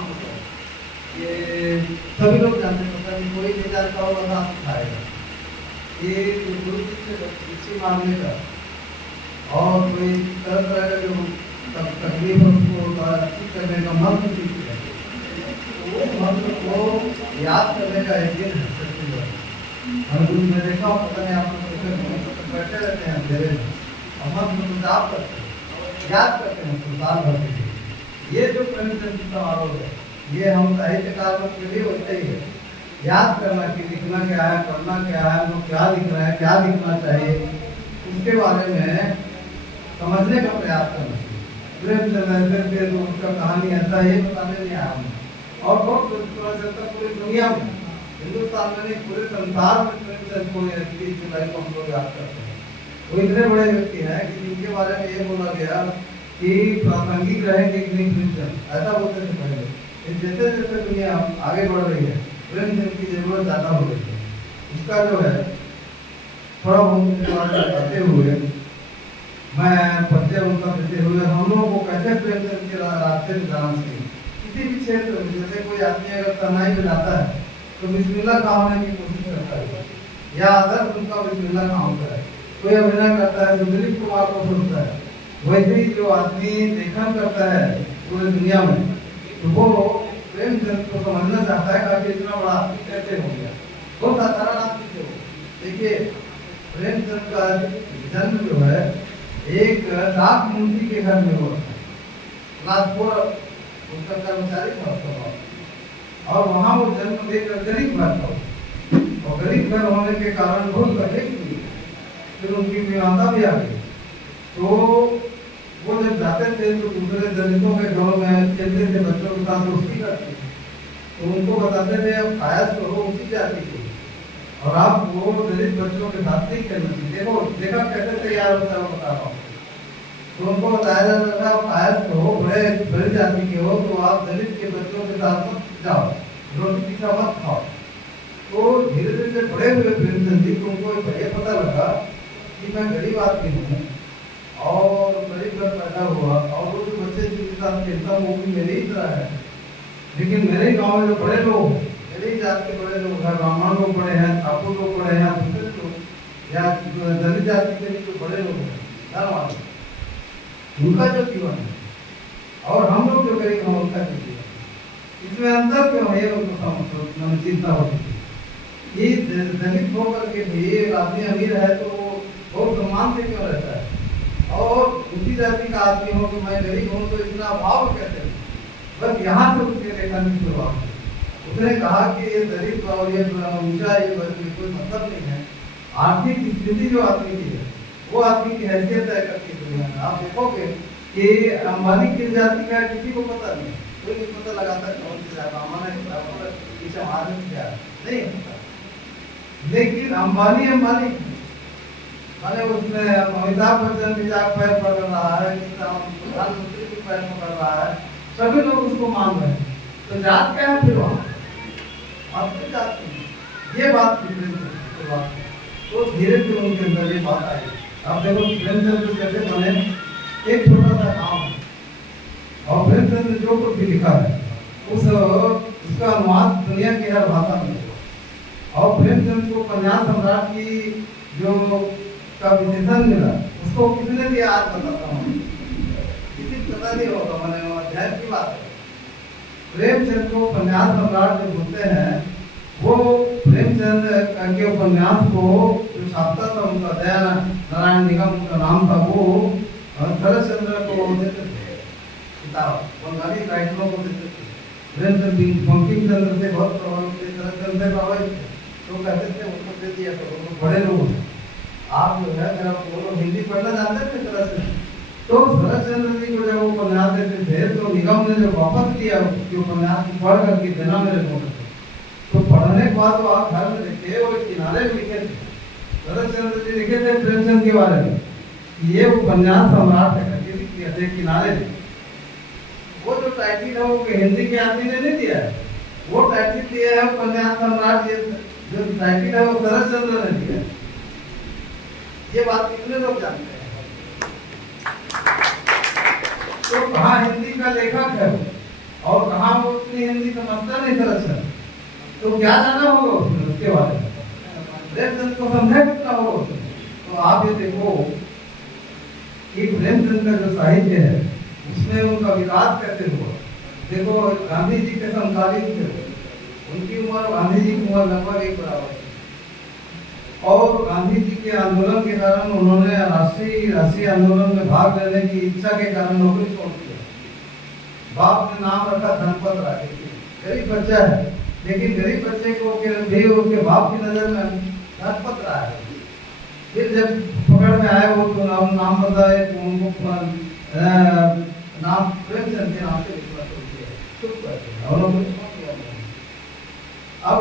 काम होता है। ये सभी लोग जानते हैं, पता नहीं कोई नहीं जानता होगा तो आप सिखाएगा। ये गुरु जी से दीक्षा मांगने का और कोई तरह तरह का जो तकलीफ उसको ठीक करने का मंत्र सीखते हैं, वो मंत्र को याद करने का एक दिन है। हम गुरु में देखा, पता नहीं आप लोग बैठे रहते हैं अंधेरे में और मंत्र को जाप करते हैं, याद करते हैं सुल्तान भर के। ये जो प्रेमचंद समारोह है, ये हम साहित्यकारों के लिए होता ही है, याद करना कि लिखना क्या है, पढ़ना क्या है, हम लोग क्या लिख रहे हैं, क्या लिखना चाहिए, उसके बारे में समझने का प्रयास करना चाहिए। प्रेमचंद के उसका कहानी ऐसा है बताने नहीं आया हूँ, और बहुत पूरी दुनिया में, हिंदुस्तान में नहीं पूरे संसार में प्रेमचंद को 30 जुलाई को हम लोग याद करते हैं। वो इतने बड़े व्यक्ति हैं कि जिनके बारे में ये बोला गया कि प्रासंगिक रहेंगे कि नहीं प्रेमचंद, ऐसा बोलते थे पहले। जैसे जैसे दुनिया आगे बढ़ रही है, प्रेमचंद की जरूरत ज़्यादा हो रही है। उसका जो है थोड़ा बहुत बताते हुए, मैं परिचय उनका देते हुए, हम लोगों को कैसे प्रेमचंद के रास्ते में जाना चाहिए। किसी भी क्षेत्र में, जैसे कोई आदमी अगर तन्हाई में जाता है तो बिस्मिल्लाह का होने की कोशिश करता है, या आदर्श उनका बिस्मिल्लाह का होता है। कोई अभिनय करता है तो दिलीप कुमार को सोचता है। वैसे ही जो आदमी लेखन करता है पूरी दुनिया में, तो वो प्रेमचंद को समझना चाहता है कि इतना बड़ा आदमी कैसे हो गया, वो साधारण आदमी थे। देखिए, प्रेमचंद का जन्म जो है एक डाक मंत्री के घर में हुआ था। लाजपुर उसका कर्मचारी था, और वहाँ वो जन्म लेकर गरीब घर था, और गरीब घर होने के कारण बहुत तकलीफ हुई। फिर उनकी विवाहता भी आ गई, तो वो जब जाते थे तो दूसरे दलितों के घरों में खेलते थे, बच्चों के साथ दोस्ती करते थे, तो उनको बताते थे अब कायस करो उसी जाति की, और आप वो दलित बच्चों के साथ नहीं खेलना चाहिए। देखो देखा कैसे तैयार होता है, बता रहा हूँ। तो उनको बताया जाता था आप कायस करो, बड़े जाति के हो तो आप दलित के बच्चों के साथ मत जाओ, रोटी पीछा मत खाओ। तो धीरे धीरे बड़े हुए प्रेमचंद जी को उनको ये पता लगा कि मैं गरीब आदमी हूँ और गरीब घर पैदा हुआ, और वो जो बच्चे जिनके साथ खेलता हूँ वो भी मेरे ही तरह है, लेकिन मेरे गांव में जो बड़े लोग, मेरे ही जात के बड़े लोग हैं, ब्राह्मण लोग बड़े हैं, ठाकुर लोग बड़े हैं, दूसरे लोग या दलित जाति के जो बड़े लोग हैं, धनवान, उनका जो जीवन है और हम लोग जो गरीब हैं उनका जो जीवन, इसमें अंतर क्यों है, उनको चिंता होती थी। ये दलित होकर के भी आदमी अमीर है तो बहुत सम्मान से क्यों रहता है, और उसी जाति का आदमी हो कि मैं गरीब हूँ तो इतना अभाव कैसे। बस यहाँ से उसके लेखन की शुरुआत हुई। उसने कहा कि ये दलित और ये ऊंचा ये कोई मतलब नहीं है, आर्थिक स्थिति जो आदमी की है वो आदमी की हैसियत तय करती है दुनिया में। आप देखोगे कि अंबानी किस जाति का है किसी को पता नहीं, कोई नहीं पता लगाता कौन सी जाति अंबानी पीछे हमारे क्या नहीं पता, लेकिन अंबानी माने उसमें अमिताभ बच्चन भी जाकर पैर पकड़ रहा है, प्रधानमंत्री भी पैर पकड़ रहा है, सभी लोग उसको मान रहे हैं। तो जात क्या है फिर वहाँ, आपकी जात नहीं, ये बात तो धीरे धीरे उनके अंदर ये बात आई। आप देखो प्रेमचंद कैसे बने, एक छोटा सा काम है, और प्रेमचंद जो कुछ भी लिखा है उसका अनुवाद दुनिया की हर भाषा में। और प्रेमचंद को पंजाब सम्राट की जो का विशेषण मिला उसको किसने दिया आज बताता हूँ, किसी पता नहीं होगा, मैंने अध्ययन की बात है। प्रेमचंद को पंजाब सम्राट जो बोलते हैं, वो प्रेमचंद के उपन्यास को जो छापता था उनका दया नारायण निगम उनका नाम था, वो शरद चंद्र को देते थे किताब, बंगाली राइटरों को देते थे। प्रेमचंद बंकिम चंद्र से बहुत प्रभावित थे, शरद चंद्र से प्रभावित थे, तो कहते थे उनको दे दिया करो, तो बड़े लोग आप जो है मेरा वो हिंदी पढ़ना जानते थे तरह से, तो शरद चंद्र जी को जब वो उपन्यास देते थे तो निगम ने जो वापस किया कि उपन्यास पढ़ करके देना मेरे को, तो पढ़ने के बाद वो आप घर में देखे वो किनारे में लिखे थे, शरद चंद्र जी लिखे थे प्रेमचंद के बारे में, ये उपन्यास सम्राट है करके लिख दिया थे किनारे में। वो जो टाइटिल है वो हिंदी के आदमी ने नहीं दिया है, वो टाइटिल दिया है उपन्यास सम्राट, ये जो टाइटिल है वो शरद चंद्र ने दिया है। ये बात कितने लोग जानते हैं? तो कहाँ हिंदी का लेखक है और कहाँ वो समझता नहीं था लक्षण, तो क्या जाना होगा उसमें, उसके बारे में प्रेमचंद को समझा कितना होगा उसमें। तो आप ये देखो कि प्रेमचंद का जो साहित्य है उसमें उनका विकास कैसे हुआ। देखो गांधी जी के समकालीन थे, उनकी उम्र गांधी जी की उम्र लगभग एक बराबर थी, और गांधी जी के आंदोलन के कारण उन्होंने राष्ट्रीय आंदोलन में भाग लेने की इच्छा के कारण नौकरी छोड़ दी। बाप ने नाम रखा धनपत राय, गरीब बच्चा है, लेकिन गरीब बच्चे को भी उसके बाप की नजर में धनपत राय है। फिर जब पकड़ में आए वो तो नाम बताए तो उनको नाम प्रेमचंद के नाम से लिखना शुरू किया, चुप करके। अब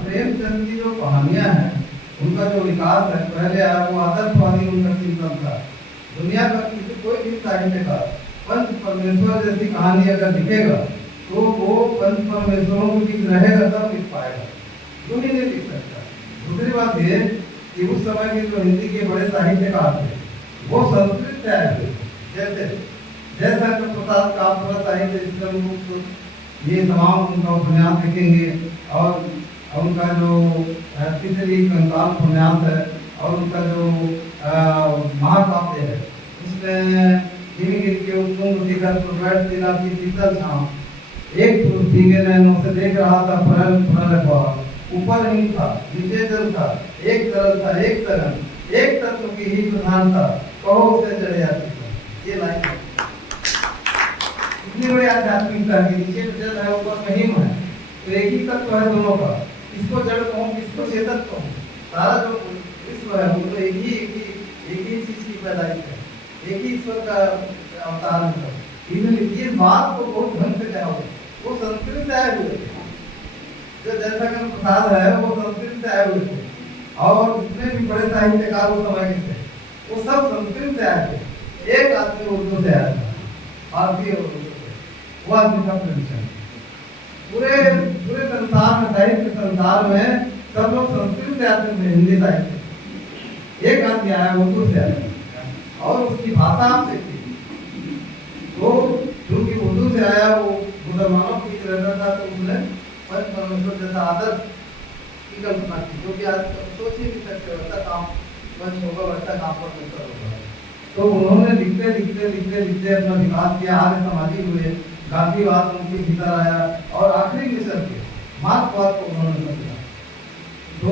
प्रेमचंद की जो कहानियां हैं उनका जो विकास है, पहले आया वो आदर्शवादी उनका चिंतन था। दुनिया का किसी कोई भी साहित्यकार पंच परमेश्वर जैसी कहानी अगर लिखेगा तो वो पंच परमेश्वरों के बीच रहेगा तब लिख पाएगा, यूं ही नहीं लिख सकता। दूसरी बात ये कि उस समय के जो हिंदी के बड़े साहित्यकार थे वो संस्कृत से आए थे, जैसा प्रसाद का पूरा साहित्य, ये तमाम उनका उपन्यास लिखेंगे, और उनका जो तितली कंकाल उपन्यास है, और उनका जो महाकाव्य है उसमें के उत्तुंग शिखर पर बैठ तिला की शीतल छांव, एक पुरुष भीगे नैनों से देख रहा था फरल फरल बाहर, ऊपर हिम था नीचे जल था, एक तरल था एक तरल, एक तत्व की ही प्रधान था, कहो उसे चढ़े जाती था। ये लाइन इतनी बड़ी आध्यात्मिकता की, नीचे जल है ऊपर में हिम है, तो एक ही तत्व है दोनों का, किसको जड़ कहूं किसको चेतन कहूं, सारा जो विश्व है वो तो एक ही चीज की पैदाइश है, एक ही ईश्वर का अवतार है। इसलिए इस बात को बहुत ढंग से कहा वो संस्कृत से आए हुए थे, जो जैसा कि प्रसाद है वो संस्कृत से आए हुए थे, और जितने भी बड़े साहित्यकार उस समय के थे वो सब संस्कृत से आए थे। एक आदमी उर्दू से आया था, भारतीय उर्दू से, वो आदमी का प्रेमचंद। पूरे संसार में, साहित्य संसार में सब लोग संस्कृत से आते थे, हिंदी साहित्य। एक आदमी आया उर्दू से आया और उसकी भाषा आपसे थी, तो क्योंकि उर्दू से आया वो मुसलमानों के बीच रहता था, तो उसने पंच परमेश्वर जैसा आदर की कल्पना की, जो कि आज सोच ही नहीं सकते वैसा काम पंच होगा, वैसा काम परमेश्वर होगा। तो उन्होंने लिखते अपना विकास किया, आर्य समाजी हुए, गांधीवाद उनके भीतर आया, और आखिरी मिशन के मार्क्सवाद को उन्होंने समझा। तो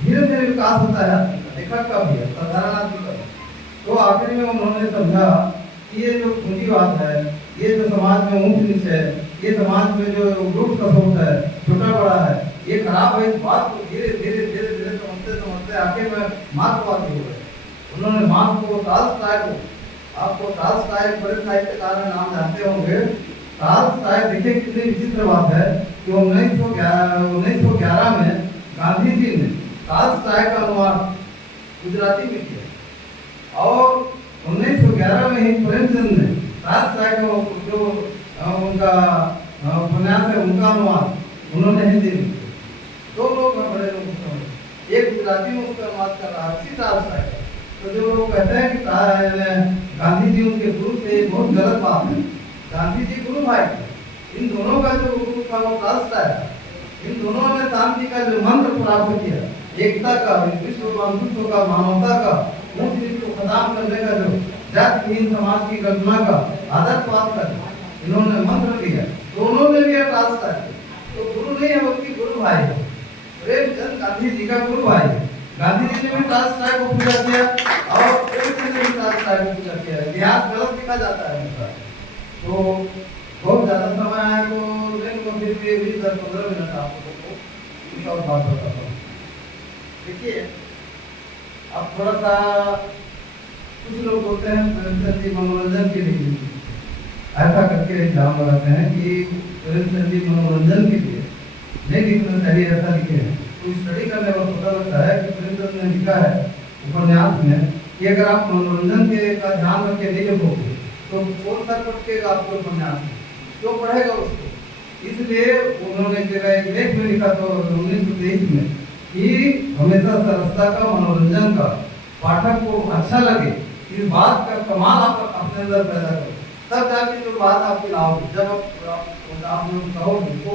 धीरे धीरे विकास होता है लेखक का भी है, साधारण आदमी का। तो आखिर में उन्होंने समझा कि ये जो पूंजीवाद है, ये जो समाज में ऊंच नीच है, ये समाज में जो ग्रुप का सोच है, छोटा बड़ा है, ये खराब है। इस बात को धीरे धीरे समझते आखिर में मार्क्सवादी हो गए। उन्होंने मार्क्स को, टॉल्स्टॉय को, आपको टॉल्स्टॉय बड़े साहित्यकार का नाम जानते होंगे। टॉल्स्टॉय देखिए कितनी विचित्र बात है कि 1911 में गांधी जी ने टॉल्स्टॉय का अनुवाद गुजराती में किया, और 1911 में ही प्रेमचंद ने टॉल्स्टॉय को जो उनका उपन्यास है उनका अनुवाद उन्होंने हिंदी में किया। दो लोग बड़े लोग समझे, एक गुजराती में उसका अनुवाद कर रहा है उसी टॉल्स्टॉय का। तो जो लोग कहते हैं कि गांधी जी उनके गुरु थे, बहुत गलत बात है। गांधी जी गुरु भाई थे, इन दोनों का जो गुरु था वो टॉल्स्टॉय था। इन दोनों ने शांति का जो मंत्र प्राप्त किया, एकता का, विश्व बंधुत्व का, मानवता का, ऊंच नीच को खत्म करने का, जो जातिहीन समाज की कल्पना का, आदर्शवाद का इन्होंने मंत्र दिया, दोनों ने लिया टॉल्स्टॉय। तो गुरु नहीं है बल्कि गुरु भाई है। प्रेमचंद गांधी जी का गुरु भाई है। गांधी जी ने भी टॉल्स्टॉय को पूजा किया और प्रेमचंद ने भी टॉल्स्टॉय को पूजा किया। इतिहास गलत लिखा जाता है उनका। तो बहुत ज्यादा समय है तो फिर भी 10-15 मिनट आपको कुछ और बात बताता हूँ। देखिए अब थोड़ा सा कुछ लोग बोलते हैं प्रेमचंद जी मनोरंजन के लिए ऐसा करके इल्जाम लगाते हैं कि प्रेमचंद जी मनोरंजन के लिए नहीं लिखना चाहिए, ऐसा लिखे हैं। तो स्टडी करने पर पता लगता है कि प्रेमचंद ने लिखा है उपन्यास में कि अगर आप मनोरंजन के का ध्यान रख के नहीं लिखोगे तो कौन सा पटकेगा आपको उपन्यास में, क्यों पढ़ेगा उसको। इसलिए उन्होंने एक लेख में लिखा तो 1923 में कि हमेशा सरसता का, मनोरंजन का, पाठक को अच्छा लगे, इस बात का कमाल आप अपने अंदर पैदा करो। तब जाके जो बात आपकी लाओगे, जब आप लोग कहोगे तो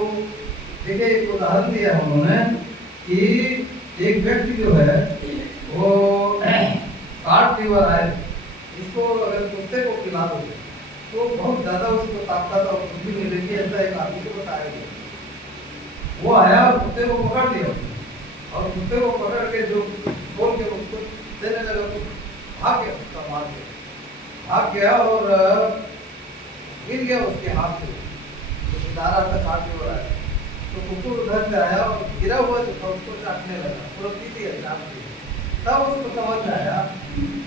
देखिए एक उदाहरण दिया है उन्होंने कि एक व्यक्ति जो है वो कार्ड लीवर आए, इसको अगर कुत्ते को खिला दोगे तो बहुत ज्यादा उसको ताकत और बुद्धि मिलेगी, ऐसा एक आदमी को बताया गया। वो आया और कुत्ते को पकड़ लिया और कुत्ते को पकड़ के जो खोल के उसको देने लगा तो भाग गया, उसका मार के भाग गया और गिर गया उसके हाथ से, तो सितारा था काट हो रहा है। तो कुकुर उधर से आया और गिरा हुआ जो था उसको चाटने लगा, पूरा पीती है चाट दी। तब उसको समझ में आया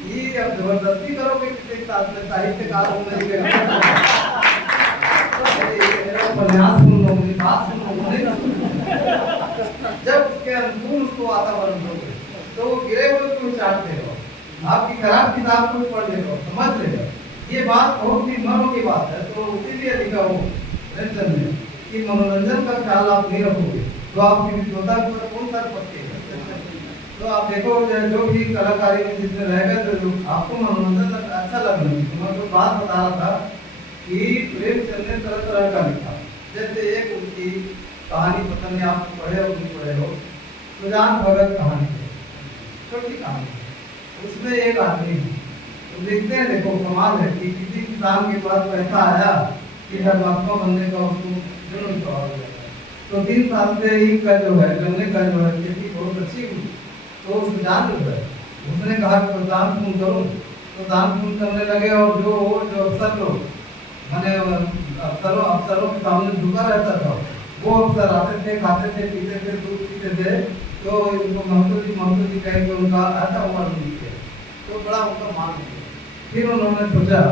ये अब जबरदस्ती करोगे किसी के साथ में, साहित्यकार हो मेरी उपन्यास सुन लो, मेरी बात सुन लो, जब उसके अनुकूल उसको वातावरण दोगे तो वो गिरे हुए को चाट देगा, आपकी खराब किताब को पढ़ लेगा, समझ लेगा। ये बात बहुत ही मर्म की बात है। तो इसीलिए लिखा हो प्रेमचंद ने कि मनोरंजन का ख्याल आप नहीं रखोगे तो आपकी विद्वता पर कौन सा पड़ेगा। तो आप देखो जो भी कलाकारी में जिसमें रहेगा तो आपको मनोरंजन अच्छा लगना चाहिए। तो मैं तो बात बता रहा था कि प्रेमचंद ने तरह तरह का लिखा, जैसे एक उनकी कहानी पता नहीं आप पढ़े हो नहीं पढ़े हो, सुजान भगत कहानी, छोटी कहानी, उसमें एक आदमी तो देखते हैं, देखो कमाल है कि किसी किसान के पास पैसा आया कि धर्मात्मा बनने का उसको जुनून हो जाता है। तो 3 साल से इनका जो है गन्ने का जो है खेती बहुत अच्छी हुई। तो सुजान जो है उसने कहा कि दान पुण्य करूँ, तो दान पुण्य करने लगे और जो अफसर लोग मैंने अफसरों के सामने झुका रहता था, वो अफसर आते थे, खाते थे, पीते थे, दूध पीते थे, तो उनको महतो जी कह के उनका ऐसा उम्र नहीं थे, तो बड़ा उनका मान किया। फिर उन्होंने सोचा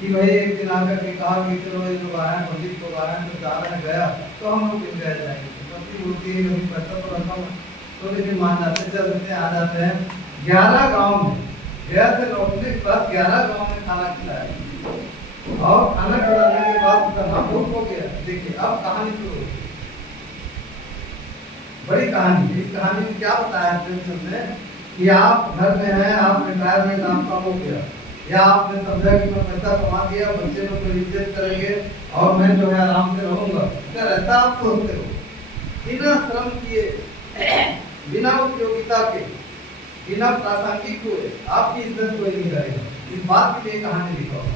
कि भाई एक दिन आकर के कहा कि चलो ये लोग आए पंडित को आए तो जा रहे गया तो हम लोग मिल गए जाएंगे, पत्नी होती है कभी पैसा तो रखा हुआ, तो लेकिन मान जाते चलते आ जाते हैं। 11 गाँव में गया से लौटने के बाद 11 गाँव में खाना खिलाया और खाना खिलाने के बाद उसका नाम भूख हो गया। देखिए अब कहानी शुरू होती है, बड़ी कहानी। इस कहानी में क्या बताया प्रेमचंद ने कि आप घर में हैं, आप रिटायरमेंट आपका हो गया, या आपने समझा कि मैं पैसा कमा दिया, बच्चे लोग मेरी इज्जत करेंगे और मैं जो है आराम से रहूंगा, क्या ऐसा आप सोचते हो? बिना श्रम किए, बिना उपयोगिता के, बिना प्रासंगिक हुए आपकी इज्जत कोई नहीं करेगा। इस बात के लिए कहानी लिखा हुआ।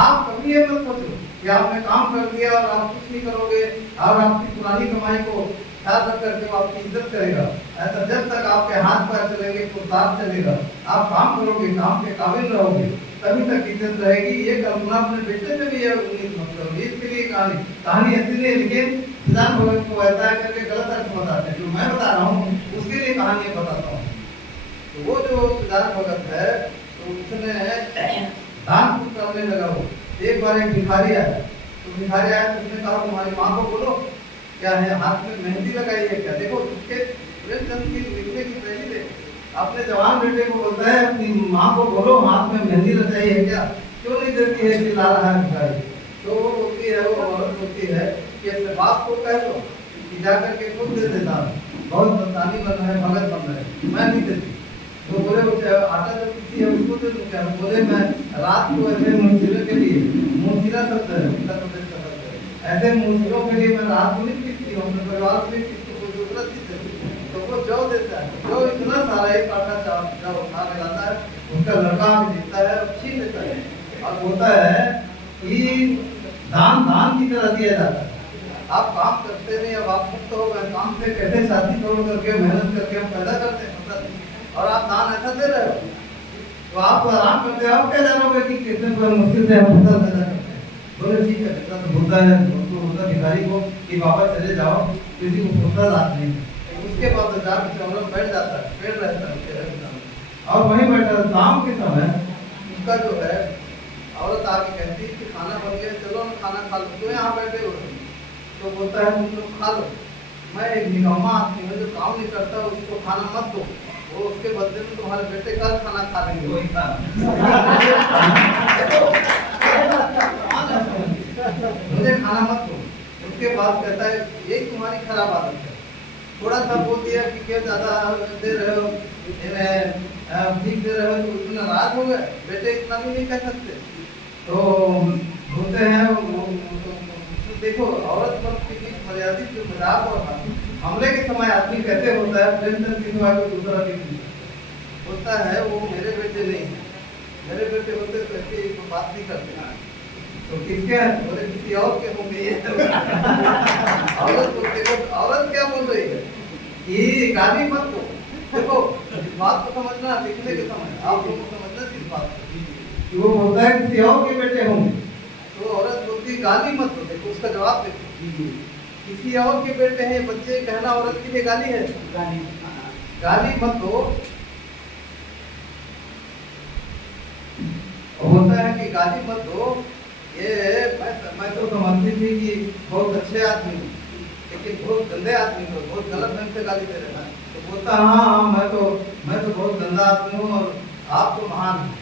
आप कभी ये मत सोचो कि आपने काम कर दिया और आप कुछ नहीं करोगे और आपकी पुरानी कमाई को ख्याल रख करके वो आपकी इज्जत करेगा। ऐसा जब तक आपके हाथ पैर चलेंगे, पुरुषार्थ चलेगा, आप काम करोगे, काम के काबिल रहोगे, तभी तक इज्जत रहेगी। ये कल्पना अपने बेटे से भी उम्मीद मत करो। इसके लिए कहानी ऐसी नहीं, लेकिन सुजान भगत को ऐसा करके गलत अर्थ बताते हैं। जो मैं बता रहा हूँ उसके लिए कहानी बताता हूँ। तो वो जो सुजान भगत है तो उसने दान पुण्य करने लगा। वो एक बार एक भिखारी आया, तो भिखारी आया तो उसने कहा तुम्हारी माँ को बोलो क्या है, हाथ में मेहंदी लगाई है क्या। देखो उसके प्रेमचंद की लिखने की शैली देखो, अपने जवान बेटे को बोलता है अपनी माँ को बोलो हाथ में मेहंदी लगाई है क्या, क्यों नहीं देती है, चिल्ला रहा है भिखारी। तो वो बोलती है, वो औरत बोलती है कि अपने बाप को कह दो कि जाकर के खुद दे देता, बहुत संतानी बन रहा है, भगत बन रहा है, मैं नहीं देती। तो बोले वो आटा जो पीती है उसको दे दूं क्या। बोले मैं रात को ऐसे मुंशिरों के लिए, मुंशिरा शब्द है उत्तर प्रदेश का शब्द है, ऐसे मुंशिरों के लिए मैं रात को नहीं पीती हूँ, अपने परिवार को नहीं पीती, कोई दूसरा चीज देती। तो वो जौ देता है, जो इतना सारा एक आटा जब उठा के लाता है, उसका लड़का भी देता है और छीन लेता है। अब होता है कि दान की तरह दिया जाता है। आप काम करते नहीं, अब आप मुक्त हो गए काम से, कैसे शादी तोड़ करके मेहनत करके हम पैदा करते हैं और आप दान ऐसा दे रहे हो, तो आप आराम करते हो। आप क्या जानोगे कि कितने मुश्किल से हम पैदा करते हैं। बोले ठीक है, जितना तो होता है उसको होता भिखारी को कि बाबा चले जाओ, किसी को होता दान नहीं। उसके बाद जाकर चौरस बैठ जाता है, पेड़ रहता है और वहीं बैठा शाम के समय उसका जो है औरत आके कहती है कि खाना बन गया, चलो हम खाना खा लो, तो यहाँ बैठे हो। तो बोलता है तुम लोग खा लो, मैं एक निकम्मा आदमी हूँ जो काम नहीं करता, उसको खाना मत दो, वो उसके बदले में तुम्हारे बेटे कल खाना खा लेंगे, वही खाना मुझे खाना मत दो। उसके बाद कहता है यही तुम्हारी खराब आदत है, थोड़ा सा बोल दिया कि क्या ज़्यादा दे रहे हो, ठीक दे रहे हो, तो इतना नाराज हो गए, बेटे इतना भी नहीं कह सकते। तो बोलते हैं तो देखो औरत मर्द के बीच मर्यादित जो मजाक और हमले के समय आदमी कैसे होता है, प्रेमचंद की सिवा कोई दूसरा नहीं होता है, वो मेरे बेटे नहीं है, मेरे बेटे होते तो ऐसे ही बात नहीं करते हैं, तो किसके हैं, बोले किसी और के होंगे ये औरत को देखो, औरत क्या बोल रही है कि गाली मत दो, देखो इस बात को समझना, लिखने के समय आप लोगों को समझना इस बात को, वो बोलता है किसी और के बेटे होंगे, तो औरत बोलती गाली मत दो, देखो उसका जवाब देखो, किसी और के बेटे हैं बच्चे, कहना औरत के लिए गाली है, गाली मत दो। होता है कि गाली मत दो, ये मैं तो समझती थी कि बहुत अच्छे आदमी, लेकिन बहुत गंदे आदमी को बहुत गलत ढंग से गाली दे रहा है, तो बोलता हाँ मैं तो बहुत गंदा आदमी हूँ और आप तो महान हैं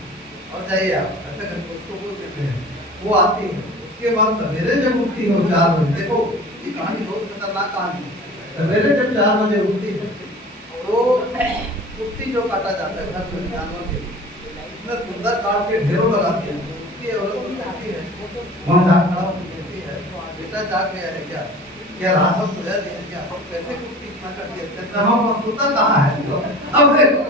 और जाइए आप, ऐसे करके उसको बोल देते हैं। वो आती है, उसके बाद सवेरे जब उठती है 4 बजे, देखो ये कहानी बहुत खतरनाक कहानी है, सवेरे जब 4 बजे उठती है तो कुत्ती जो काटा जाता है घर में जानवर के, इतना सुंदर काट के ढेरों लगाती है, उसकी औरत उठती है, वहाँ जाग खड़ा होकर कहती है बेटा जाग गया है क्या, क्या रात भर सोया नहीं है क्या, कैसे कुत्ती इतना काट दिया, कहता हूँ सोता कहाँ है, अब देखो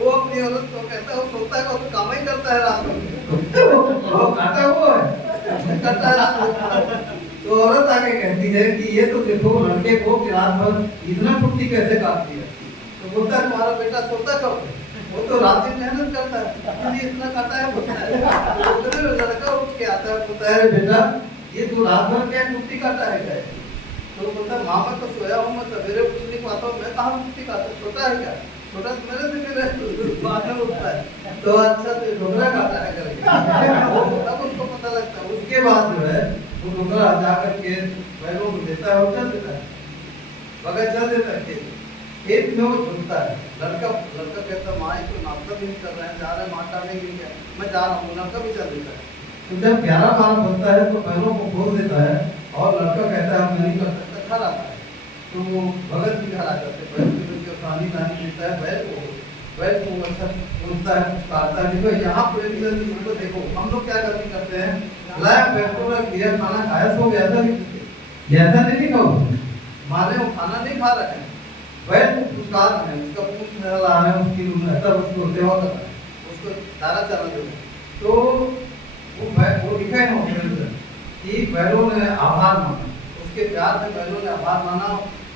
वो अपनी औरत को कहता है वो सोता है, वो तो काम ही करता है रात में, वो काटा हुआ है, करता है रात में। तो औरत आके कहती है कि ये तो देखो लड़के को रात भर इतना कुत्ती कैसे काटती है, तो बोलता है तुम्हारा बेटा सोता कब है, वो तो रात दिन मेहनत करता है, इसलिए इतना काटा है, बोलता है। तो लड़का उठ के आता है, बोलता है बेटा ये तू रात भर क्या कुत्ती काटा है क्या, तो बोलता है माँ मैं तो सोया हूँ, मैं सवेरे उठ नहीं पाता हूँ, मैं कहाँ कुत्ती काटा, छोटा है क्या, छोटा तो मेरे से मेरे बाद में उठता है, तो अच्छा तो डोगरा काटा है करके, तब उसको पता लगता है। उसके बाद जो है वो डोगरा जाकर के बैलों को देता है और चल देता है, बगैर चल देता है खेत में वो ढूंढता है, लड़का कहता है माँ तो नाश्ता भी नहीं कर रहे हैं, जा रहे हैं माटा नहीं गिर गया, मैं जा रहा हूँ, लड़का भी चल देता है। तो जब 11-12 बजता है तो बैलों को खोल देता है और लड़का कहता है मैं नहीं कर सकता, घर आता है, तो वो भगत जी घर आ जाते हैं, पानी देता है बैल को अच्छा पूछता है, कुछ काटता है, देखो यहाँ प्रेमिकल को देखो हम लोग क्या गलती करते हैं, लाया पेट्रोल रख दिया, खाना खाया, सो गया, ऐसा नहीं लिखा हो, माने वो खाना नहीं खा रहे हैं, बैल को पुकार रहे हैं, उसका पूछ रहा है, उसकी तब उसको सेवा कर रहा है, उसको दाना चला दो, तो वो लिखा है कि बैलों ने आभार माना, उसके प्यार से बैलों ने आभार माना,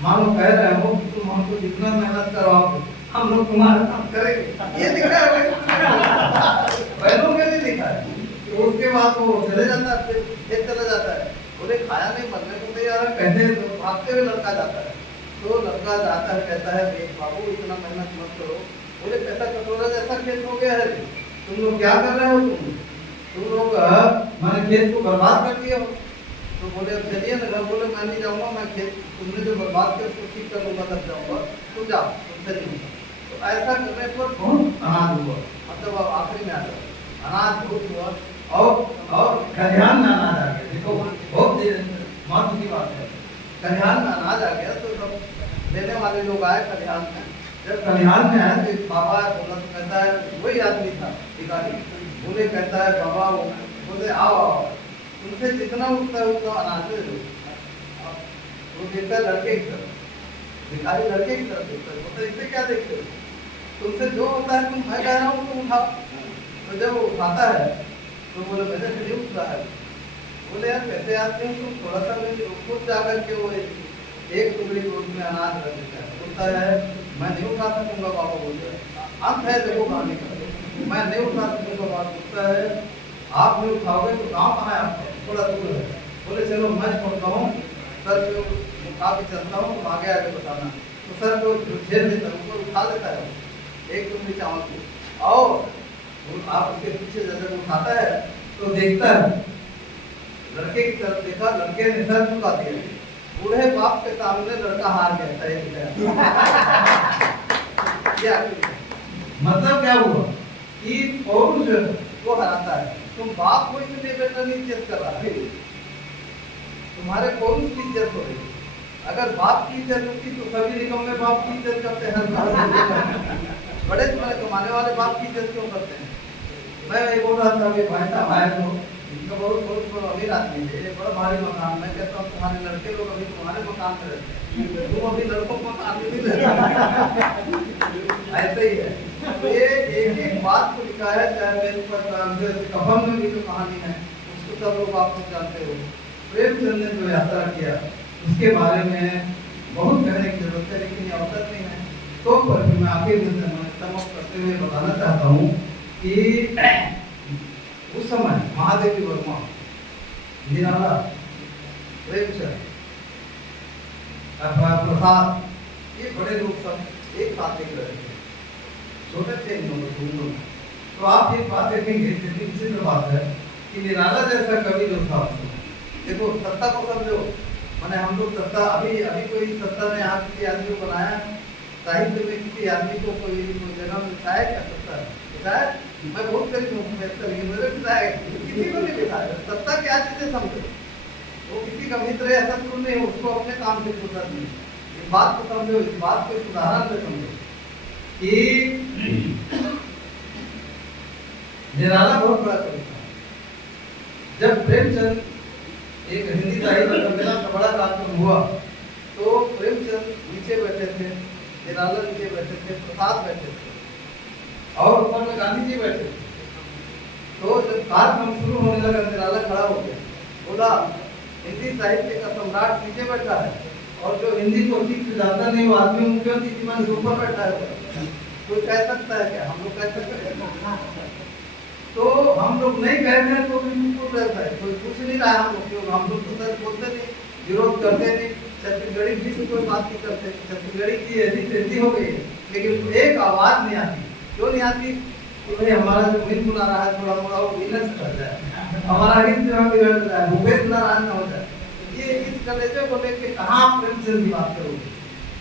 मानो कह रहे हो कि तुम हमको जितना मेहनत करवाओगे हम लोग तुम्हारा काम करेंगे, ये लिखा है बैलों में नहीं लिखा है। तो उसके बाद वो चले जाता है, फिर चला जाता है, बोले खाया नहीं मरने को तैयार है, कहते भागते हुए लड़का जाता है, तो लड़का जाता है कहता है देख बाबू इतना मेहनत मत करो, बोले पैसा कटोरा जैसा खेत हो गया है, तुम लोग क्या कर रहे हो, तुम लोग मैंने खेत को बर्बाद कर दिया हो, तो बोले अब चलिए ना घर, बोले मैं नहीं जाऊँगा, मैं खेत तुमने जो बर्बाद कर उसको ठीक कर लूँगा तब जाऊँगा, तुम जाओ तुमसे नहीं होगा। तो ऐसा करने पर बहुत अनाज हुआ, मतलब अब आखिरी में आ गया अनाज बहुत हुआ और खलिहान में अनाज आ गया, देखो बहुत महत्व की बात है, खलिहान में अनाज आ गया, तो जब लेने वाले लोग आए खलिहान में, जब खलिहान में आए तो बाबा बोला तो कहता है वही आदमी था भिखारी, बोले कहता है बाबा, बोले आओ तुमसे जितना उठता है उतना अनाज दे दो, वो देखता है लड़के की तरफ, भिखारी लड़के की तरफ देखता है, बोलता इससे क्या देखते हो, तुमसे जो होता है तुम मैं कह रहा हूँ तुम उठाओ, तो जब वो उठाता है तो बोले मेरे से नहीं उठ रहा है, बोले यार कैसे आते हैं तुम, थोड़ा सा मुझे खुद जाकर के वो एक टुकड़ी रोज में अनाज रख देता है, बोलता है मैं नहीं उठा सकूंगा बाबा, बोलते अंत है देखो कहानी का, मैं नहीं उठा सकूंगा बाबा, बोलता है आप नहीं उठाओगे तो गाँव कहाँ है आपका, थोड़ा दूर है, बोले चलो मैं छोड़ता हूँ सर को उठा के चलता हूँ, तुम आगे आगे बताना, तो सर को झेल देता है, उनको उठा लेता है एक टुकड़ी चावल की, और आप उसके पीछे जब उठाता है तो देखता है लड़के की तरफ देखा, लड़के ने सर झुका दिया, बूढ़े बाप के सामने लड़का हार गया था, क्या मतलब क्या हुआ कि पौरुष को हराता है, तुम बाप को इसलिए बेटा नहीं इज्जत कर रहा है, तुम्हारे पौरुष की इज्जत हो रही है, अगर बाप की इज्जत होती तो सभी निकम्मे बाप की इज्जत करते हैं, बड़े तुम्हारे कमाने वाले बाप की इज्जत क्यों करते हैं, मैं ये बोल रहा था कि भाई साहब आए तो इनका बहुत बहुत अमीर आदमी थे, बड़ा भारी मकान। मैं कहता हूँ तुम्हारे लड़के लोग अभी तुम्हारे मकान में रहते हैं, तुम अभी लड़कों को मकान में नहीं रहते। ऐसे ही है। तो ये एक एक बात को लिखा है, चाहे मेरे ऊपर कफन में भी जो कहानी है उसको सब लोग आप जानते हो। प्रेमचंद ने जो यात्रा किया उसके बारे में बहुत कहने की जरूरत है, लेकिन ये अवसर नहीं है। तो पर भी मैं आगे समाप्त करते हुए बताना चाहता हूँ कि उस समय महादेवी वर्मा, निराला, प्रेमचंद, प्रसाद, ये बड़े लोग सब एक साथ लिख रहे थे, छोटे थे इन लोगों। तो आप एक बात देखेंगे, विचित्र बात है कि निराला जैसा कवि जो था, देखो सत्ता को समझो, मैंने हम लोग सत्ता अभी कोई सत्ता ने यहाँ किसी आदमी को बनाया, साहित्य में किसी आदमी को कोई जगह में लिखा है क्या सत्ता? शायद मैं बहुत करीब हूँ, मेरे लिखा है, किसी को नहीं लिखा है। सत्ता क्या चीजें समझो, वो किसी का मित्र है शत्रु नहीं, उसको अपने काम से फुर्सत नहीं। इस बात को समझो, इस बात को उदाहरण से समझो कि निराला बहुत बड़ा कवि था। जब प्रेमचंद एक हिंदी साहित्य सम्मेलन का बड़ा कार्यक्रम हुआ तो प्रेमचंद नीचे बैठे थे, निराला नीचे बैठे थे, प्रसाद बैठे थे और ऊपर में गांधी जी बैठे थे। तो जब कार्यक्रम शुरू होने लगा, निराला खड़ा हो गया, बोला हिंदी साहित्य का सम्राट नीचे बैठा है और जो हिंदी को ठीक से जानता नहीं वो आदमी मुख्यमंत्री जीवन के ऊपर बैठा है। कोई कह सकता है क्या? हम लोग कह सकते हैं? तो हम लोग नहीं कह रहे हैं तो बिल्कुल रहता है, कोई पूछ नहीं रहा हम लोग क्यों, हम लोग तो सर बोलते नहीं, विरोध करते नहीं। छत्तीसगढ़ी भी से कोई बात नहीं करते, छत्तीसगढ़ी की ऐसी हो गई, लेकिन एक आवाज नहीं आती। क्यों नहीं आती? कि भाई हमारा जो मिल बुला रहा है थोड़ा मोड़ा वो विनस कर जाए, हमारा हित जो है बिगड़ जाए, भूपेश नारायण हो जाए। ये इस कलेजे को लेके कहाँ प्रेमचंद की बात करोगे?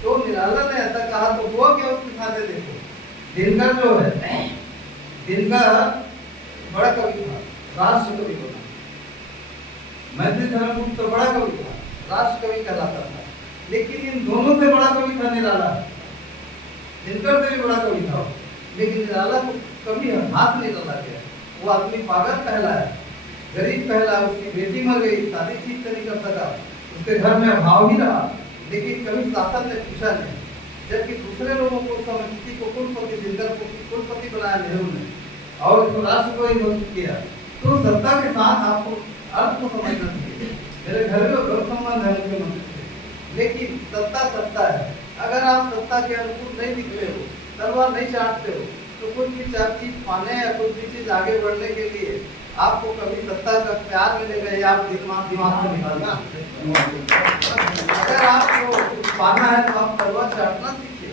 तो निराला ने ऐसा कहा तो हुआ क्या उसके साथ? देखो दिनकर जो है, दिनकर बड़ा कवि था, राष्ट्र कवि बना। मैथिली धर्मगुप्त तो बड़ा कवि था, राष्ट्र कवि कहलाता था। लेकिन इन दोनों से बड़ा कवि था निराला, दिनकर से भी बड़ा कवि था। लेकिन निराला को कभी हाथ नहीं डाला गया। वो आदमी पागल कहलाया, गरीब कहलाया, उसकी बेटी मर गई, शादी ठीक से नहीं कर सका, उसके घर में अभाव ही रहा, लेकिन कभी शासन ने पूछा नहीं। जबकि दूसरे लोगों को समय किसी को कुलपति, दिनकर को कुलपति बनाया नेहरू ने और इसको राष्ट्र को ही घोषित किया। तो सत्ता के साथ आपको अर्थ को समझना चाहिए। मेरे घर में गौरव संबंध है मुख्यमंत्री से, लेकिन सत्ता सत्ता है। अगर आप सत्ता के अनुकूल नहीं दिखते हो, तलवार नहीं चाटते हो, तो कुछ भी चीज पाने या कुछ भी चीज आगे बढ़ने के लिए आपको कभी सत्ता का प्यार मिलेगा या आप दिमाग में निकालना। अगर आपको पाना है तो आप तलवार चाटना सीखिए।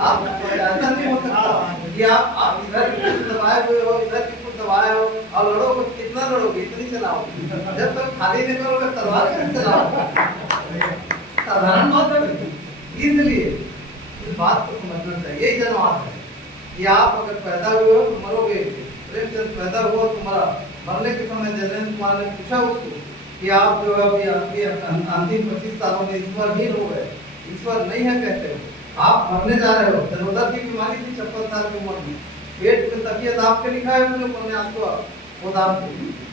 आप ऐसा नहीं हो सकता कि आप इधर दबाए हुए हो, इधर की कुछ दबाए हो और लड़ोगे। कितना लड़ोगे? इतनी चलाओ, जब तक खाली नहीं करोगे तलवार कैसे चलाओगे? साधारण बात है। इसलिए इस बात को समझना चाहिए। यही जन्मवाद है कि आप अगर पैदा हुए हो तो मरोगे। प्रेमचंद पैदा हुआ तुम्हारा, मरने के समय जयेंद्र कुमार ने पूछा उसको कि आप जो है अभी आपके अंतिम 25 सालों में ईश्वरहीन हो गए, ईश्वर नहीं है कहते हो, आप मरने जा रहे हो। जन्मोदर की बीमारी थी 56 साल की उम्र में, पेट में तकिया दाब के लिखा है उसने उपन्यास को वो दाब के।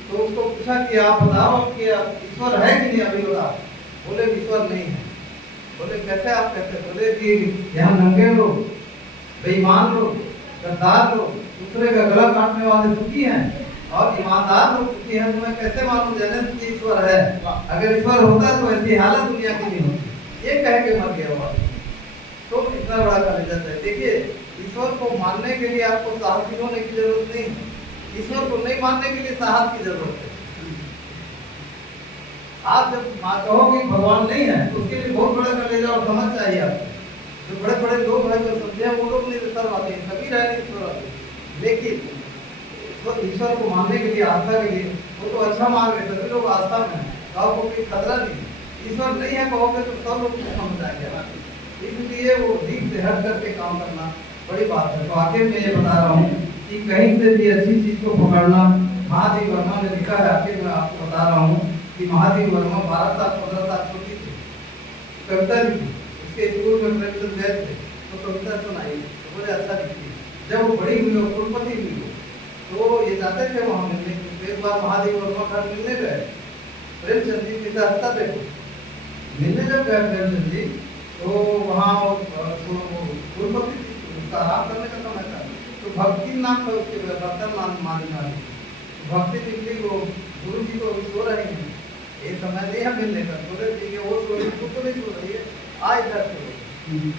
तो उसको पूछा कि आप बताओ कि ईश्वर है कि नहीं? अभी बताओ। बोले ईश्वर नहीं है। बोले कैसे आप कहते? बोले कि यहाँ नंगे लोग, बेईमान लोग, गद्दार लोग, दूसरे का गला काटने वाले दुखी हैं और ईमानदार लोग दुखी हैं, तो मैं कैसे मानूं जैनेन्द्र की ईश्वर है? अगर ईश्वर होता तो ऐसी हालत दुनिया की नहीं होती। ये कह के मर गया हुआ। तो इतना बड़ा कलेजा है। देखिए ईश्वर को मानने के लिए आपको साहसी होने की जरूरत नहीं है, ईश्वर को नहीं मानने के लिए साहस की जरूरत है। आप जब कहोगे भगवान नहीं है तो उसके लिए बहुत बड़ा कलेजा और समझ चाहिए आपको। जो बड़े बड़े लोग हैं जो समझे वो लोग नहीं सर आते हैं, कभी रह नहीं ईश्वर आते। लेकिन तो ईश्वर को मानने के लिए, आस्था के लिए वो तो अच्छा मान रहे, सभी लोग आस्था में हैं, तो आपको कोई खतरा नहीं। ईश्वर नहीं है कहोगे तो सब लोग समझ जाएंगे। इसलिए वो ठीक से हट करके काम करना बड़ी बात है। तो आखिर में ये बता रहा हूँ कि कहीं से भी अच्छी चीज को पकड़ना। महादेव वर्मा ने लिखा है, आखिर में आपको बता रहा हूँ कि महादेव वर्मा 12 साल 15 साल छोटी थी, कविता लिखी। उसके स्कूल में प्रेमचंद गए थे तो कविता सुनाई, तो बोले अच्छा लिखी। जब वो बड़ी हुई हो, कुलपति हुई हो, तो ये जाते थे वहाँ मिलने। तो एक बार महादेव वर्मा घर मिलने गए, प्रेमचंद जी की सहजता देखो, मिलने जब गए प्रेमचंद जी, तो वहाँ कुलपति उसका आराम करने का समय था, तो भक्ति नाम का उसके बर्तन मानी वाली भक्ति निकली, वो गुरु जी को सो रहे हैं, ये समय नहीं है मिलने का, बोले ठीक है, वो सो रही, तू तो नहीं सो रही है, आ इधर सो।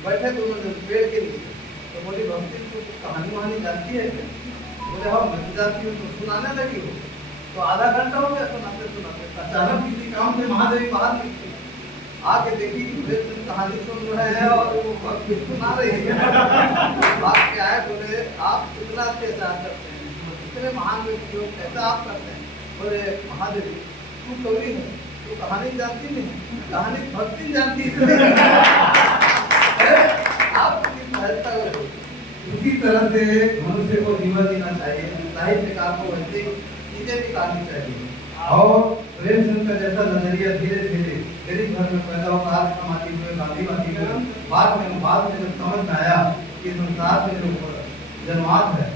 बैठे दोनों जन पेड़ के नीचे, तो बोली भक्ति तू कहानी वहानी जानती है क्या? बोले हाँ मैं जानती हूँ। तो सुनाने लगी हो, तो आधा घंटा हो गया सुनाते सुनाते, अचानक किसी काम से महादेवी बाहर निकली, आके देखी कहानी सुन रहे हैं और वो भक्ति सुना रही है। बात क्या है? बोले आप कितना अत्याचार करते हैं, इतने महान व्यक्ति हो, कैसा आप करते हैं? बोले महादेवी तू कवि है, तू कहानी जानती नहीं, कहानी भक्ति जानती है। आप कितनी सहजता हो। उसी तरह से मनुष्य को जीवन जीना चाहिए, साहित्यकार को वैसे चीजें भी करनी चाहिए। और प्रेमचंद का जैसा नजरिया धीरे धीरे गरीब घर में पैदा होकर आज समाधि हुए, गांधीवादी हुए, बाद में जब समझ में आया कि संसार में जो जन्मार्थ है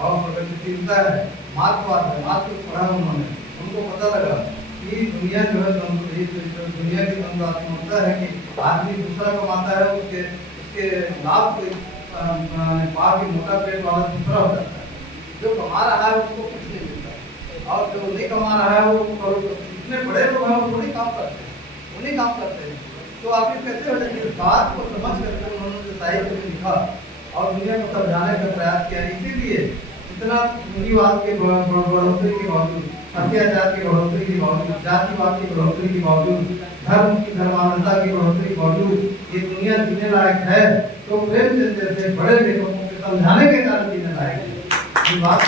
और प्रगतिशीलता है, मार्गवाद है, मार्ग को पढ़ा उन्होंने, उनको पता लगा कि दुनिया जो है दुनिया की द्वंद्वात्मकता है कि आदमी दूसरा कमाता है, उसके लाभ को पा के मोटा पेट वाला दूसरा हो जाता है, जो कमा रहा है उसको कुछ नहीं मिलता, और जो नहीं कमा रहा है वो इतने बड़े लोग हैं वो थोड़ी काम करते हैं, उन्हीं काम करते हैं। तो आखिर कैसे हो जाए? इस बात को समझ करके उन्होंने जो साहित्य में लिखा और दुनिया को समझाने का प्रयास किया। इसीलिए इतना पूंजीवाद के बढ़ोतरी के बावजूद, अत्याचार की बढ़ोतरी के बावजूद, जातिवाद की बढ़ोतरी के बावजूद, धर्म की धर्मांधता की बढ़ोतरी के बावजूद ये दुनिया जीने लायक है। तो प्रेमचंद जैसे बड़े लेखकों को समझाने के कारण जीने लायक है। ये बात